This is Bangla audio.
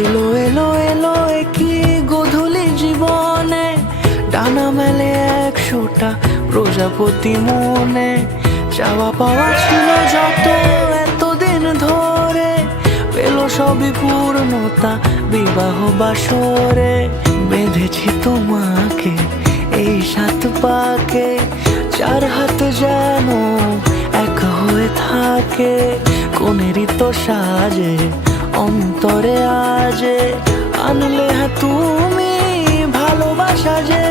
এলো এলো এলো কি গোধূলি জীবনে, ডানা মেলে 100টা প্রজাপতি মনে। চাওয়া পাওয়া ছিল যত এতদিন ধরে, পেল সবই পূর্ণতা বিবাহ বাসরে। বেঁধেছি তোমাকে এই 7 পাকে, 4 হাত যেন এক হয়ে থাকে। কোনেরই তো সাজে অন্তরে আজে, আনলে তুমি ভালোবাসা যে